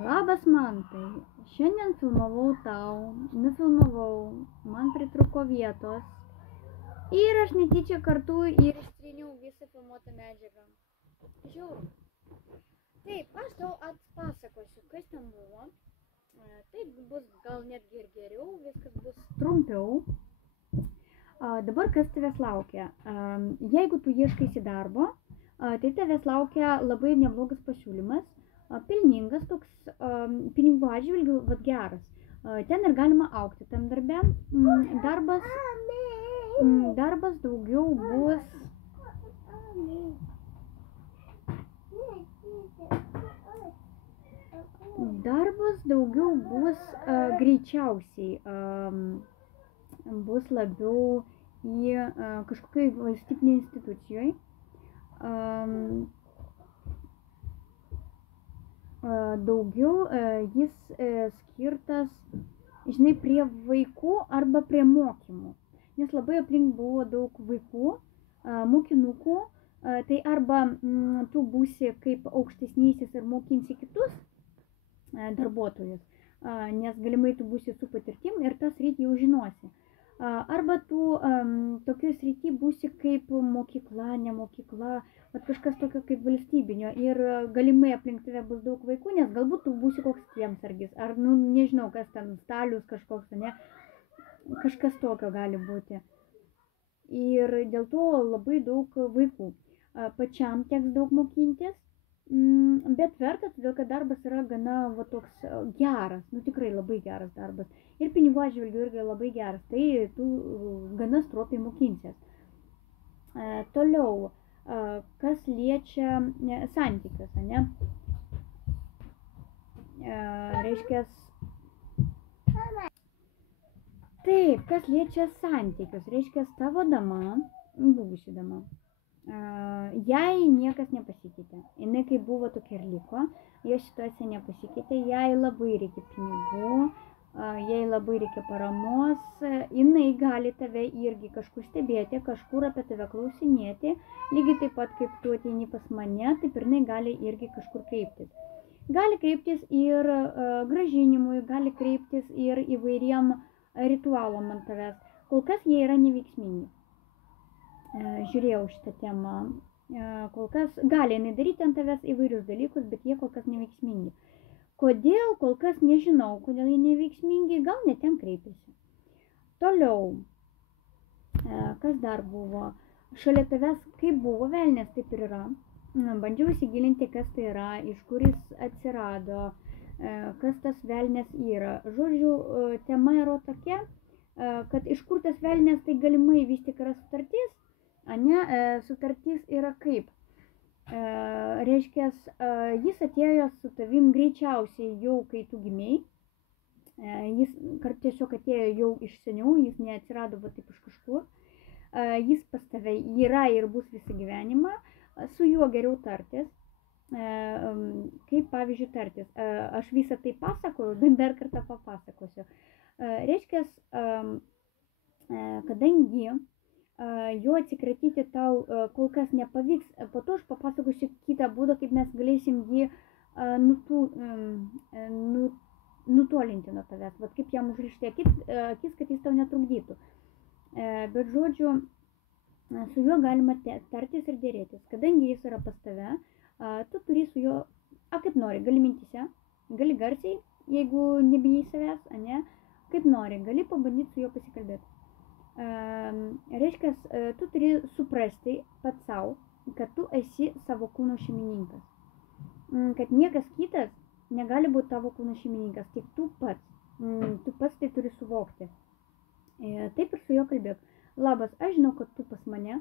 Labas Mantai, šiandien filmavau tau, nufilmavau, man pritruko vietos ir aš netyčia kartu ir ištryniau visą filmuotą medžiagą. Žiūrėk. Taip, aš tau atpasakosiu, kas ten buvo. Taip bus gal netgi ir geriau, viskas bus trumpiau. Dabar kas tavęs laukia? Jeigu tu ieškaisi darbo, tai tavęs laukia labai neblogas pasiūlymas. Pelningas toks pinigų atžvilgių geras. Ten ir galima augti tam darbe. Darbas daugiau bus greičiausiai bus labiau į kažkokiai valstybinėj institucijoj. Daugiau jis skirtas, žinai, prie vaikų arba prie mokymų. Nes labai aplink buvo daug vaikų, mokinukų, tai arba tu būsi kaip aukštesnysis ir mokinsi kitus darbuotojus, nes galimai tu būsi su patirtim ir tas sritį jau žinosi. Arba tu tokioj srity būsi kaip mokykla, ne mokykla, kažkas tokio kaip valstybinio ir galimai aplink tave bus daug vaikų, nes galbūt tu būsi koks kiemsargis, ar, nežinau, kas ten, stalius kažkoks, ne, kažkas tokio gali būti. Ir dėl to labai daug vaikų. Pačiam teks daug mokintis, bet verta, todėl kad darbas yra gana toks geras, tikrai labai geras darbas. Ir pinigų atžvilgiu irgi labai geras, tai tu gana stropiai mokinsies. Toliau, kas liečia santykius, ne? Taip, kas liečia santykius, reiškia tavo dama, buvusi dama. Jai niekas nepasikeitė. Jinai kaip buvo, tokia ir liko. Jos situacija nepasikeitė. Jai labai reikia pinigų, jai labai reikia paramos. Jinai gali tave irgi kažkur stebėti, kažkur apie tave klausinėti. Lygiai taip pat, kaip tu ateini pas mane, taip ir jinai gali irgi kažkur kreiptis. Gali kreiptis ir grąžinimui, gali kreiptis ir įvairiem ritualom ant tavęs. Kol kas jie yra neveiksmingi. Žiūrėjau šitą temą, kol kas gali jinai daryti ant tavęs įvairius dalykus, bet jie kol kas neveiksmingi. Kodėl, kol kas nežinau, kodėl jie neveiksmingi, gal ne ten kreipiasi. Toliau, kas dar buvo? Šalia tavęs, kaip buvo velnias, taip ir yra. Bandžiau įsigilinti, kas tai yra, iš kur jis atsirado, kas tas velnias yra. Žodžiu, tema yra tokia, kad iš kur tas velnias, tai galimai vis tik yra sutartis. Sutartis yra kaip? Reiškia, jis atėjo su tavim greičiausiai jau, kai tu gimei. Jis tiesiog atėjo jau iš seniau, jis neatsirado taip iš kažkur. Jis pas tave yra ir bus visą gyvenimą. Su juo geriau tartis. Kaip pavyzdžiui tartis. Aš visą tai pasakoju, bet dar kartą papasakosiu. Reiškia, kadangi jo atsikratyti tau kol kas nepavyks, po to aš papasakosiu kitą būdą, kaip mes galėsim jį nutolinti nuo tavęs, kaip jam užrišti akis, kad jis tau netrukdytų. Bet žodžiu, su juo galima tartis ir dėrėtis. Kadangi jis yra pas tave, tu turi su juo, kaip nori, gali mintise, gali garsiai, jeigu nebijai savęs, ne, kaip nori, gali pabandyti su juo pasikalbėti. Reiškia, tu turi suprasti pats savo, kad tu esi savo kūno šeimininkas. Kad niekas kitas negali būti tavo kūno šeimininkas, tik tu pats. Tu pats tai turi suvokti. Taip ir su juo kalbėk. Labas, aš žinau, kad tu pas mane.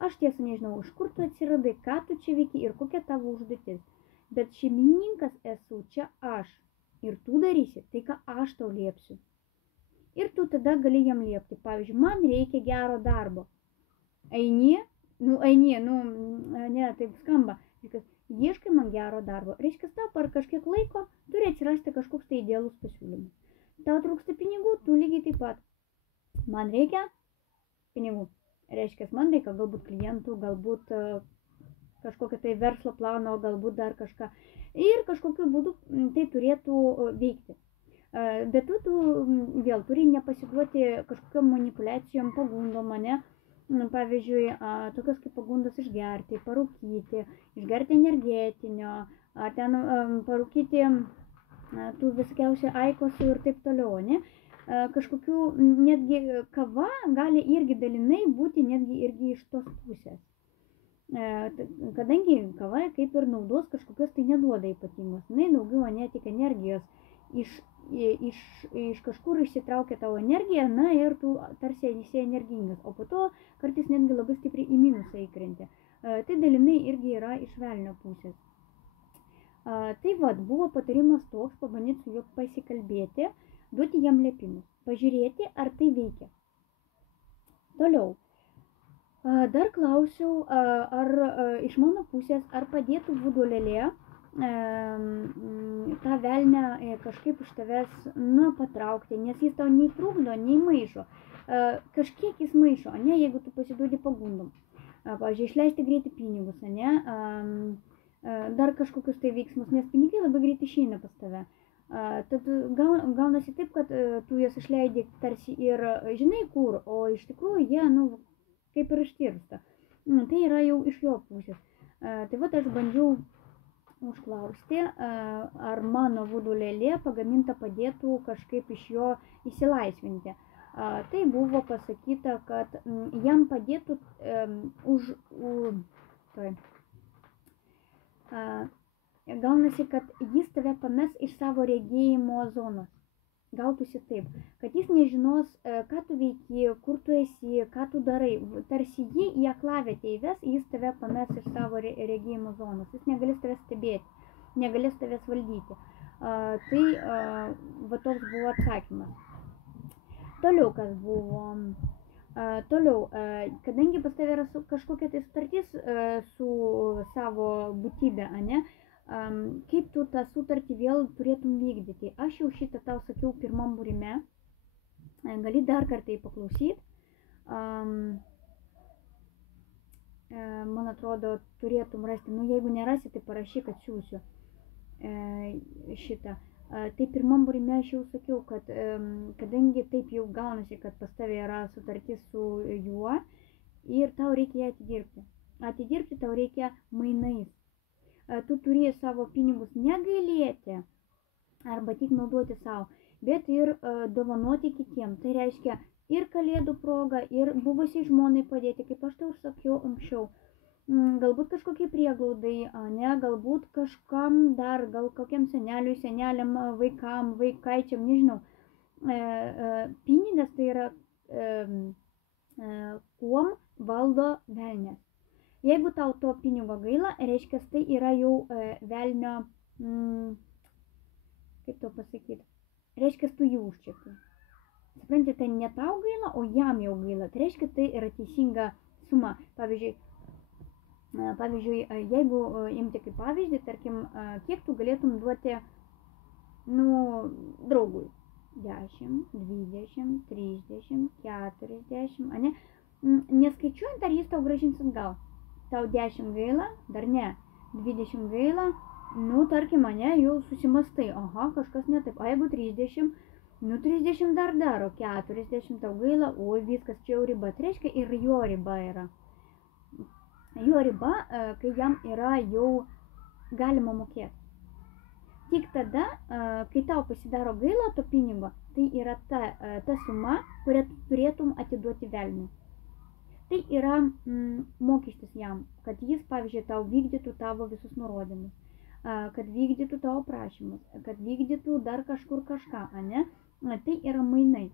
Aš tiesą nežinau, iš kur tu atsiradai, ką tu čia veiki ir kokia tavo užduotis. Bet šeimininkas esu čia aš. Ir tu darysi tai, ką aš tau liepsiu. Ir tu tada gali jam liepti. Pavyzdžiui, man reikia gero darbo. Eini, ne, taip skamba. Ieškai man gero darbo. Reiškia, tau per kažkiek laiko turi atsirasti kažkoks tai idealus pasiūlymas. Tau trūksta pinigų, tu lygiai taip pat. Man reikia pinigų. Reiškia, man reikia galbūt klientų, galbūt kažkokio tai verslo plano, galbūt dar kažką. Ir kažkokiu būdu tai turėtų veikti. Bet tu vėl turi nepasiduoti kažkokiam manipulacijom, pagundom, ne? Pavyzdžiui, tokios kaip pagundos išgerti, parūkyti, išgerti energetinio, ar ten parūkyti tų visokiausių aikosų ir taip toliau, ne? Kažkokių, netgi kava gali irgi dalinai būti netgi irgi iš tos pusės. Kadangi kava kaip ir naudos kažkokios tai neduoda ypatingos, jinai daugiau ne tik energijos iš kažkur išsitraukia tavo energiją, na ir tu tarsi esi energingas, o po to kartais netgi labai stipriai į minusą įkrenti. Tai dalinai irgi yra iš velnio pusės. Tai vad, buvo patarimas toks, pabandyti su juo pasikalbėti, duoti jam liepimus, pažiūrėti, ar tai veikia. Toliau. Dar klausiau, ar iš mano pusės, ar padėtų vudu lėlė tą velnę kažkaip iš tavęs, patraukti, nes jis tau nei trukdo, nei maišo. Kažkiek jis maišo, ne, jeigu tu pasiduodi pagundom. Pavyzdžiui, išleisti greitai pinigus, ne, dar kažkokius tai veiksmus, nes pinigai labai greitai išeina pas tave. Tad gaunasi taip, kad tu jas išleidi tarsi ir žinai kur, o iš tikrųjų jie, kaip ir ištirpsta. Tai yra jau iš jo pusės. Tai vat aš bandžiau užklausti, ar mano vudu lėlė pagaminta padėtų kažkaip iš jo įsilaisvinti. Tai buvo pasakyta, kad jam padėtų gaunasi, kad jis tave pames iš savo regėjimo zonos. Gautųsi taip, kad jis nežinos, ką tu veiki, kur tu esi, ką tu darai. Tarsi jį į aklavietę įves, jis tave pames iš savo regėjimo zonos. Jis negalės tave stebėti, negalės tavęs valdyti. Tai va toks buvo atsakymas. Toliau kas buvo? Toliau, kadangi pas tave yra kažkokia tai sutartis su savo būtybė, ne? Kaip tu tą sutartį vėl turėtum vykdyti. Aš jau šitą tau sakiau pirmam būrime, gali dar kartą paklausyti. Man atrodo, turėtum rasti, jeigu nerasi, tai parašyk, kad siūsiu šitą. Tai pirmam būrime aš jau sakiau, kad kadangi taip jau gaunasi, kad pas tave yra sutartis su juo ir tau reikia ją atidirbti. Atidirbti tau reikia mainais. Tu turi savo pinigus negailėti arba tik naudoti savo, bet ir dovanoti kitiem. Tai reiškia ir kalėdų progą, ir buvusiai žmonai padėti, kaip aš tau sakiau anksčiau. Galbūt kažkokie prieglaudai, ne, galbūt kažkam dar, gal kokiam seneliui, seneliam, vaikam, vaikaičiam, nežinau. Pinigas tai yra kuom valdo velnias. Jeigu tau to pinigo gaila, reiškia, tai yra jau velnio, kaip to pasakyti, reiškia, tu jį užčiapi. Supranti, tai ne tau gaila, o jam jau gaila. Tai reiškia, tai yra teisinga suma. Pavyzdžiui, jeigu imti kaip pavyzdį, tarkim, kiek tu galėtum duoti, draugui? 10, 20, 30, 40, ane? Neskaičiuojant, ar jis tau grąžins atgal. Tau 10 gaila, dar ne, 20 gaila, tarkim, ane, jau susimastai, aha, kažkas ne taip, o jeigu 30, 30 dar daro, 40 tau gaila, oi, viskas čia jau riba, tai reiškia ir jo riba yra. Jo riba, kai jam yra jau galima mokėti. Tik tada, kai tau pasidaro gaila to pinigo, tai yra ta suma, kurią turėtum atiduoti velniui. Tai yra mokestis jam, kad jis, pavyzdžiui, tau vykdytų tavo visus nurodymus, kad vykdytų tavo prašymus, kad vykdytų dar kažkur kažką, ane? Tai yra mainai.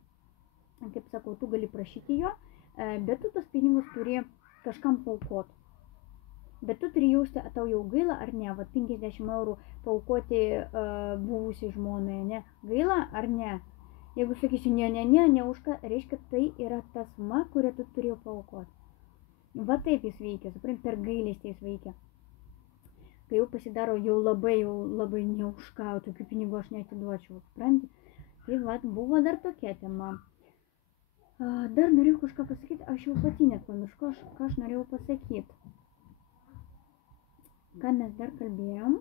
Kaip sakau, tu gali prašyti jo, bet tu tos pinigus turi kažkam paaukoti. Bet tu turi jausti, tau jau gaila ar ne, 50 eurų paaukoti buvusiai žmonai, ne? Gaila ar ne? Jeigu sakysi, ne už ką, reiškia, tai yra ta suma, kurią tu turėjau paaukoti. Va taip jis veikia, suprant, per gailestį jis veikia. Kai jau pasidaro jau labai ne už ką, tokių pinigų aš neatiduočiau, supranti? Tai va, buvo dar tokia tema. Dar norėjau kažką pasakyti, aš jau pati net pamiršau, ką aš norėjau pasakyti. ką mes dar kalbėjom.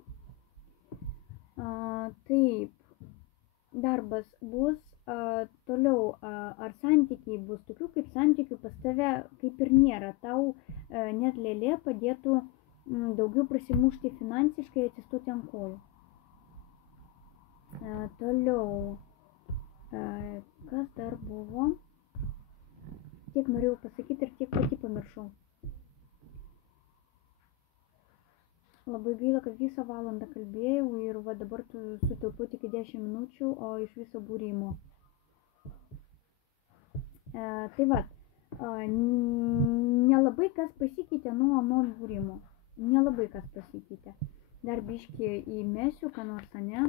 Taip, darbas bus, toliau, ar santykiai bus tokių, kaip santykių pas tave kaip ir nėra. Tau net lėlė padėtų daugiau prasimušti finansiškai ir atsistoti ant kojų. Toliau, kas dar buvo? Tiek norėjau pasakyti ir tiek pati pamiršau. Labai gaila, kad visą valandą kalbėjau ir va dabar sutilpu tik 10 minučių, o iš viso būrimo. Tai va, nelabai kas pasikeitė nuo būrimo. Nelabai kas pasikeitė. Dar biškį įmesiu, ką nors, ne?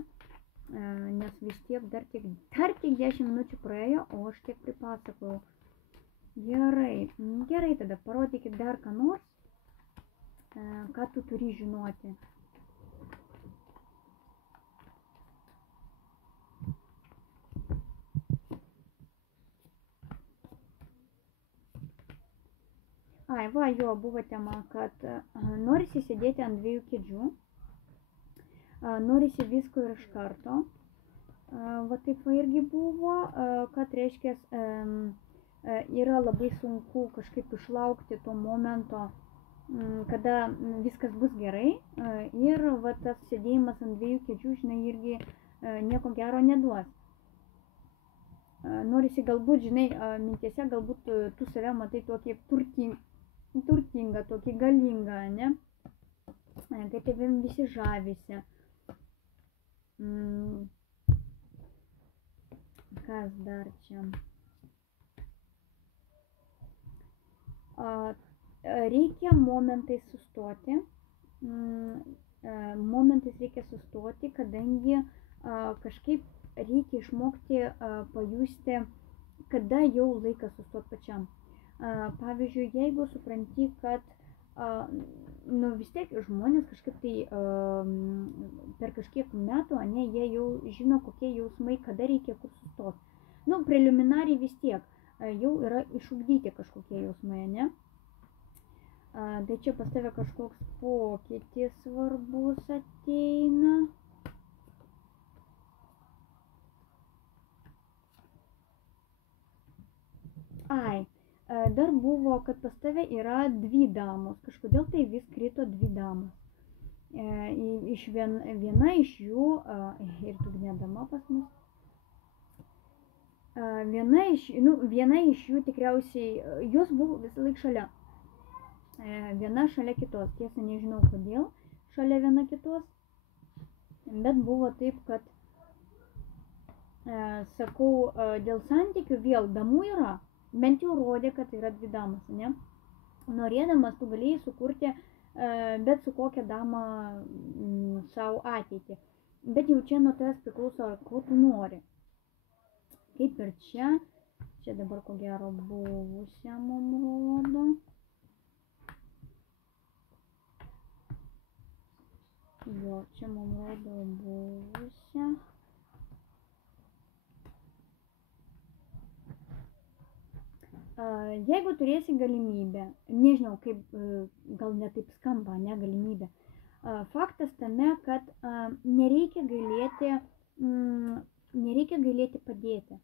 Nes vis tiek dar tik 10 minučių praėjo, o aš tiek pripasakojau. Gerai tada, parodykit dar ką nors, ką tu turi žinoti. Jo, buvo tema, kad norisi sėdėti ant 2 kėdžių, norisi visko ir iš karto. Va taip irgi buvo, kad reiškia, yra labai sunku kažkaip išlaukti to momento, kada viskas bus gerai, ir va tas sėdėjimas ant 2 kėdžių, žinai, irgi nieko gero neduos. Norisi galbūt, žinai, mintiese galbūt tu save matai tokį turtingą, tokį galingą, ne? Kad tavim visi žavisi. Kas dar čia? Reikia momentais sustoti. Kadangi kažkaip reikia išmokti pajusti, kada jau laikas sustoti pačiam. Pavyzdžiui, jeigu supranti, kad vis tiek žmonės kažkaip tai per kažkiek metų, jie jau žino, kokie jausmai, kada reikia kur sustoti. Preliminariai vis tiek jau yra išugdyti kažkokie jausmai, ne? Tai čia pas tave kažkoks pokytis svarbus ateina. Dar buvo, kad pas tave yra 2 damos. Kažkodėl tai vis krito 2 damos. Viena iš jų, ir dugne dama pas mus, viena iš jų tikriausiai, jos buvo visą laiką šalia. Viena šalia kitos. Tiesa, nežinau kodėl šalia viena kitos, bet buvo taip, kad, sakau, dėl santykių vėl damų yra. Bent jau rodė, kad yra 2 damas, ne? Norėdamas tu galėjai sukurti bet su kokia dama savo ateitį. Bet jau čia nuo tavęs priklauso, ko tu nori. Kaip ir čia dabar ko gero buvusią mum rodo. Jo, čia mum rodo buvusią. Jeigu turėsi galimybę, nežinau, kaip, gal ne taip skamba, ne galimybė, faktas tame, kad nereikia gailėti padėti,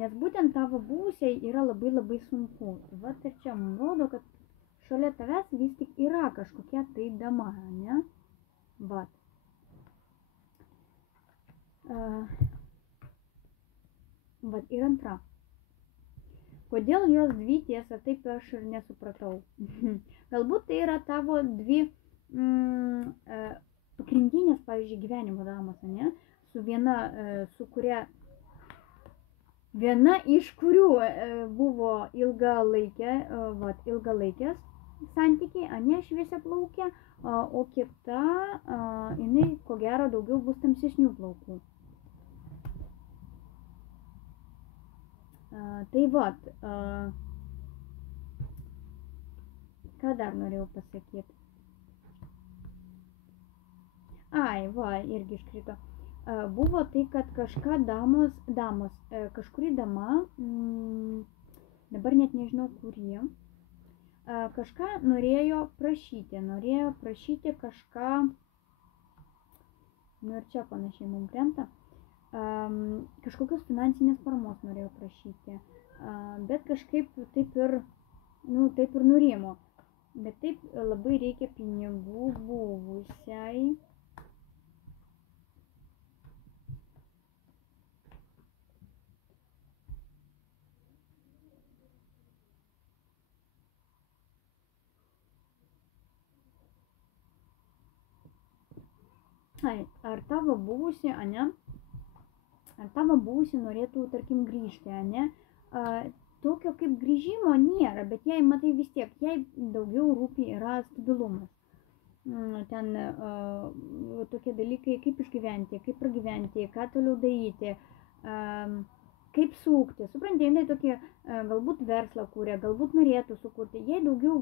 nes būtent tavo buvusiai yra labai labai sunku. Vat ir čia man rodo, kad šalia tavęs vis tik yra kažkokia tai dama, ne? Vat. Vat ir antra. Kodėl jos 2, tiesa, taip aš ir nesupratau. Galbūt tai yra tavo 2 pagrindinės, pavyzdžiui, gyvenimo damos, ne? Su viena, viena iš kurių buvo ilgalaikės santykiai, ne šviesiaplaukė, o kita, jinai, ko gero, daugiau bus tamsesnių plaukų. Tai vat, ką dar norėjau pasakyti? Irgi iškrito. Buvo tai, kad kažkuri dama, dabar net nežinau kurie, kažką norėjo prašyti kažką, nu ir čia panašiai mums krenta, kažkokios finansinės paramos norėjo prašyti, bet kažkaip taip ir nurimo. Bet taip labai reikia pinigų buvusiai. Ar tavo buvusi, norėtų, tarkim, grįžti, tokio kaip grįžimo nėra, bet jai, matai, vis tiek, jai daugiau rūpi yra stabilumas. Ten tokie dalykai, kaip išgyventi, kaip pragyventi, ką toliau daryti, kaip sukti. Supranti, jinai tokie galbūt verslą kūrė, galbūt norėtų sukurti. Jai daugiau,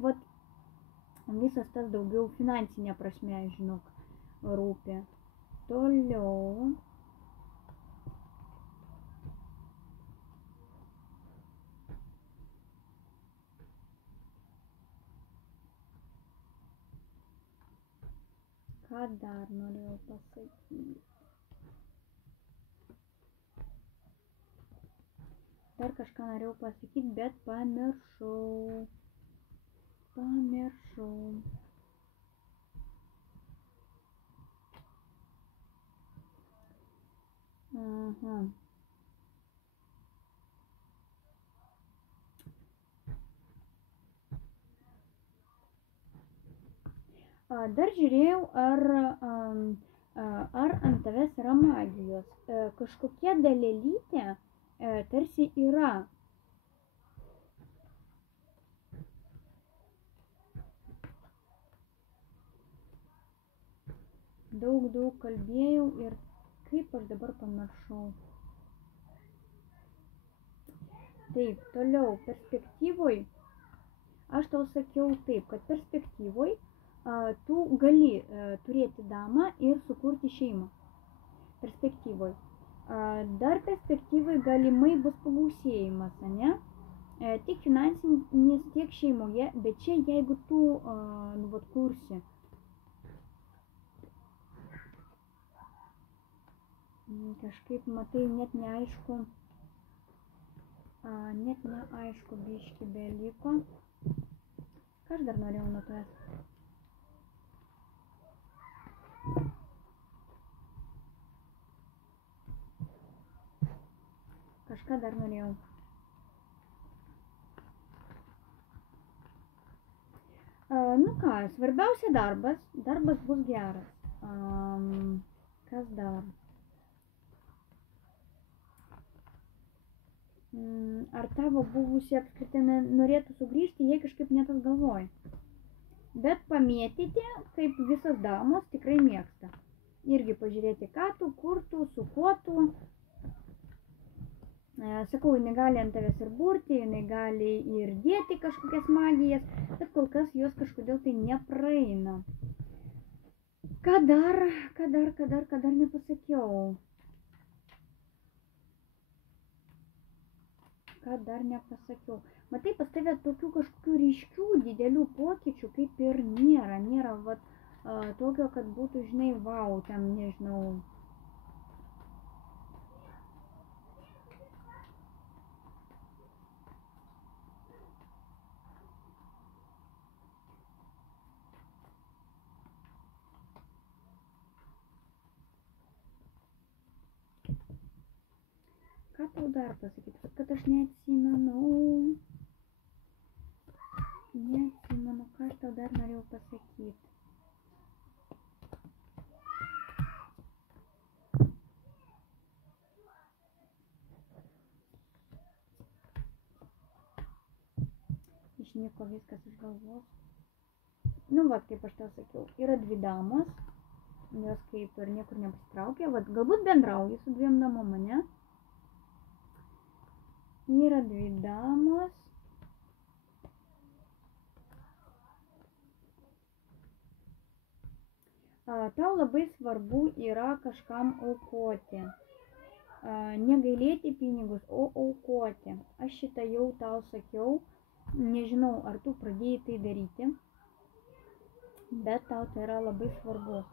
visas tas daugiau finansinė prasme, žinok, rūpi. Toliau. Ką dar norėjau pasakyti? Dar kažką norėjau pasakyti, bet pamiršau. Aha. Dar žiūrėjau, ar ant tavęs yra magijos. Kažkokia dalelytė tarsi yra. Daug kalbėjau ir kaip aš dabar pamiršau. Taip, toliau, perspektyvoj. Aš tau sakiau taip, kad perspektyvoj tu gali turėti damą ir sukurti šeimą. Perspektyvoj. Dar perspektyvoj galimai bus pagausėjimas, ne? Tiek finansinis, tiek šeimoje, bet čia jeigu tu kursi. Kažkaip, matai, net neaišku, biški beliko. Ką aš dar norėjau nuo tavęs? Kažką dar norėjau. Nu ką, svarbiausia darbas bus geras. Kas dar? Ar tavo buvusi apskritai norėtų sugrįžti, jie kažkaip netas galvoja. Bet pamėtyti, kaip visos damos, tikrai mėgsta. Irgi pažiūrėti, ką tu, kur tu, su kuo tu. Sakau, jinai gali ant tavęs ir burti, jinai gali ir dėti kažkokias magijas, bet kol kas jos kažkodėl tai nepraeina. Ką dar nepasakiau? Matai, pas tave tokių kažkokių ryškių, didelių pokyčių kaip ir nėra. Nėra, tokio, kad būtų, žinai, vau, ten, nežinau. Ką tau dar pasakyti, kad aš neatsimenu, ką aš tau dar norėjau pasakyti. Išnyko viskas iš galvos. Nu, kaip aš tau sakiau, yra dvi damos, jos kaip ir niekur nepasitraukė, galbūt bendrauji su dviem damom, ne? Yra dvi damos. Tau labai svarbu yra kažkam aukoti. Negailėti pinigus, o aukoti. Aš šitą jau tau sakiau, Nežinau, ar tu pradėjai tai daryti, bet tau tai yra labai svarbu.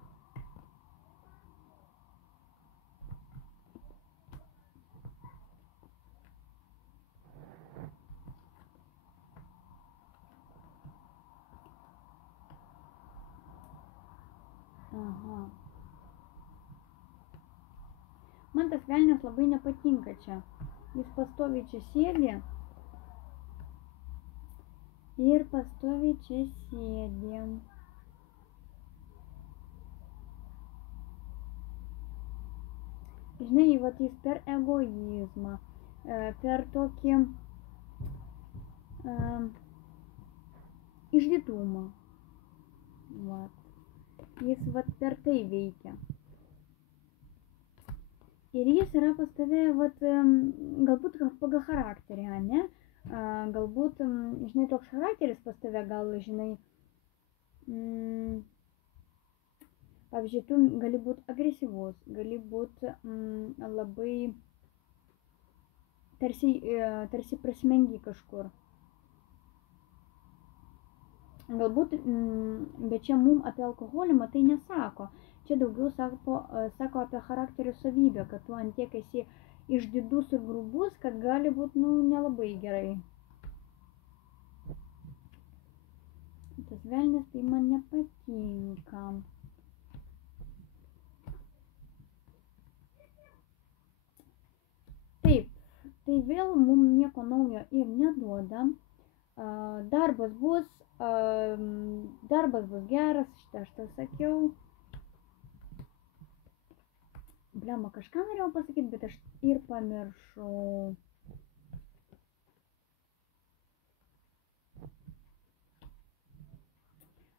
Aha. Man tas velnias labai nepatinka čia. Jis pastoviai čia sėdi. Ir pastoviai čia sėdi. Žinai, vat jis per egoizmą, per tokį išdidumą. Vat. Jis vat per tai veikia. Ir jis yra pas tave, vat, galbūt pagal charakterį, ne? Galbūt, žinai, toks charakteris pas tave, gal, žinai, pavyzdžiui, tu gali būti agresyvus, gali būti labai tarsi prasmengi kažkur. Galbūt, bet čia mum apie alkoholį tai nesako. Čia daugiau sako apie charakterio savybę, kad tu ant tiek esi išdidus ir grubus, kad gali būti, nelabai gerai. Tas velnias tai man nepatinka. Taip, tai vėl mum nieko naujo ir neduoda. Darbas bus geras, šitą aš tą sakiau. Blema, kažką norėjau pasakyti, bet aš ir pamiršau.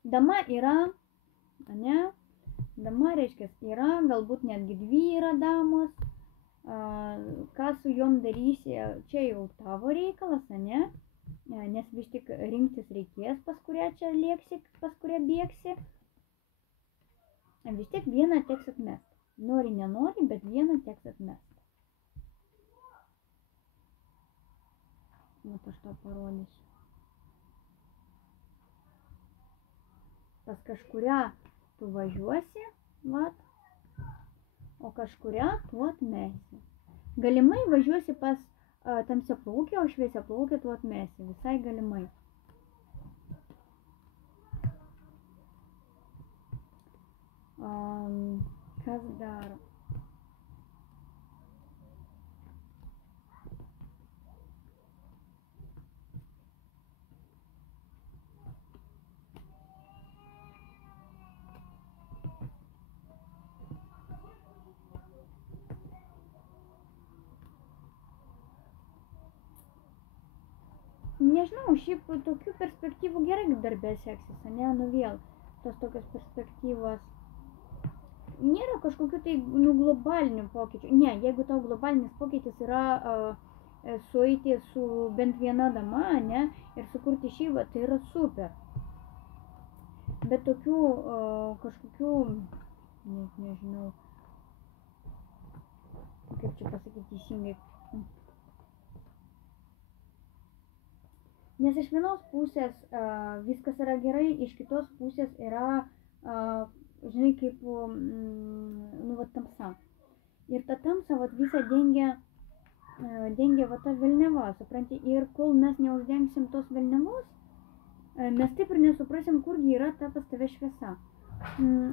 Dama yra, ne? Dama reiškia yra, galbūt netgi dvi yra damos. Ką su jom darysi, čia jau tavo reikalas, ne? Nes vis tik rinktis reikės, pas kurią čia lėksi, pas kurią bėgsi. Vis tiek vieną teks atmesti. Nori, nenori, bet vieną teks atmesti. Vat aš tau parodysiu. Pas kažkurią tu važiuosi, vat, o kažkurią tu atmesi. Galimai važiuosi pas tamsiaplaukę, o šviesiaplaukę tu atmesi. Visai galimai. Kas dar? Nežinau, šiaip tokių perspektyvų gerai darbė seksis, ne? Vėl tos tokios perspektyvos. Nėra kažkokių tai globalinių pokyčių. Ne, jeigu tau globalinis pokytis yra sueiti su bent viena dama, ne, ir sukurti šeimą, tai yra super. Bet tokių kažkokių, nežinau, kaip čia pasakyti teisingai. Nes iš vienos pusės viskas yra gerai, iš kitos pusės yra žinai, kaip, tamsa. Ir ta tamsa, visą dengia ta velniava, supranti, ir kol mes neuždengsim tos velniavos, mes taip ir nesuprasim, kurgi yra ta pas tave šviesa.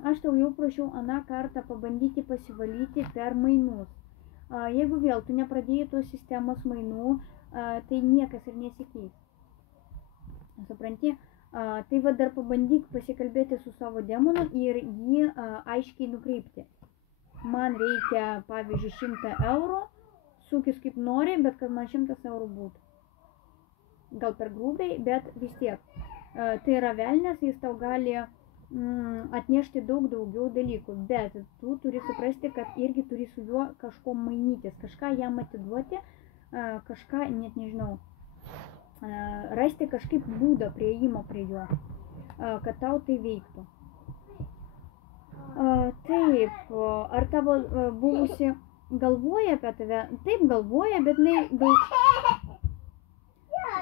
Aš tau jau prašiau aną kartą pabandyti pasivalyti per mainus. Jeigu vėl tu nepradėjai tos sistemos mainų, tai niekas ir nesikeis. Supranti? Tai dar pabandyk pasikalbėti su savo demonu ir jį aiškiai nukreipti. Man reikia, pavyzdžiui, 100 eurų, sukis kaip nori, bet kad man 100 eurų būtų. Gal per grubiai, bet vis tiek. Tai yra velnias, jis tau gali atnešti daug daugiau dalykų, bet tu turi suprasti, kad irgi turi su juo kažko mainytis, kažką jam atiduoti, kažką, net nežinau, rasti kažkaip būdą prieimo prie jo, kad tau tai veiktų. Taip, ar tavo buvusi galvoja apie tave? Taip galvoja, bet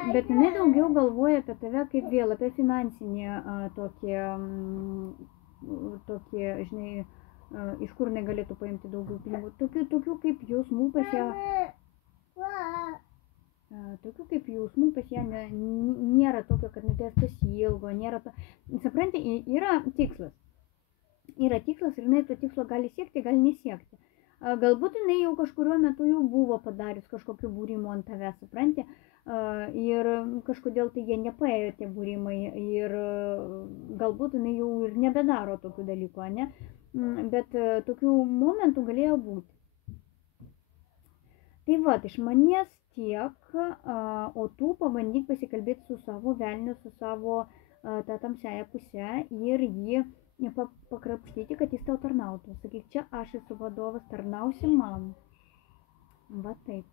Bet jinai daugiau galvoja apie tave kaip vėl, apie finansinį tokį, žinai, iš kur jinai galėtų paimti daugiau pinigų. Tokių kaip jausmų pas ją. Tokių kaip jausmų pas ją nėra tokio, kad tavęs pasiilgo, nėra to. Supranti, yra tikslas. Yra tikslas ir jinai to tikslo gali siekti, gali nesiekti. Galbūt jinai jau kažkuriuo metu jau buvo padarius kažkokiu būrimu ant tavęs, supranti, ir kažkodėl tai jie nepaėjo tie būrimai ir galbūt jinai jau ir nebedaro tokių dalykų, ne? Bet tokių momentų galėjo būti. Tai va, iš manęs tiek, o tu pabandyk pasikalbėti su savo velniu, su savo tą tamsiąją pusę ir jį pakrapštyti, kad jis tau tarnautų. Sakyk, čia aš esu vadovas, tarnausi man. Va taip.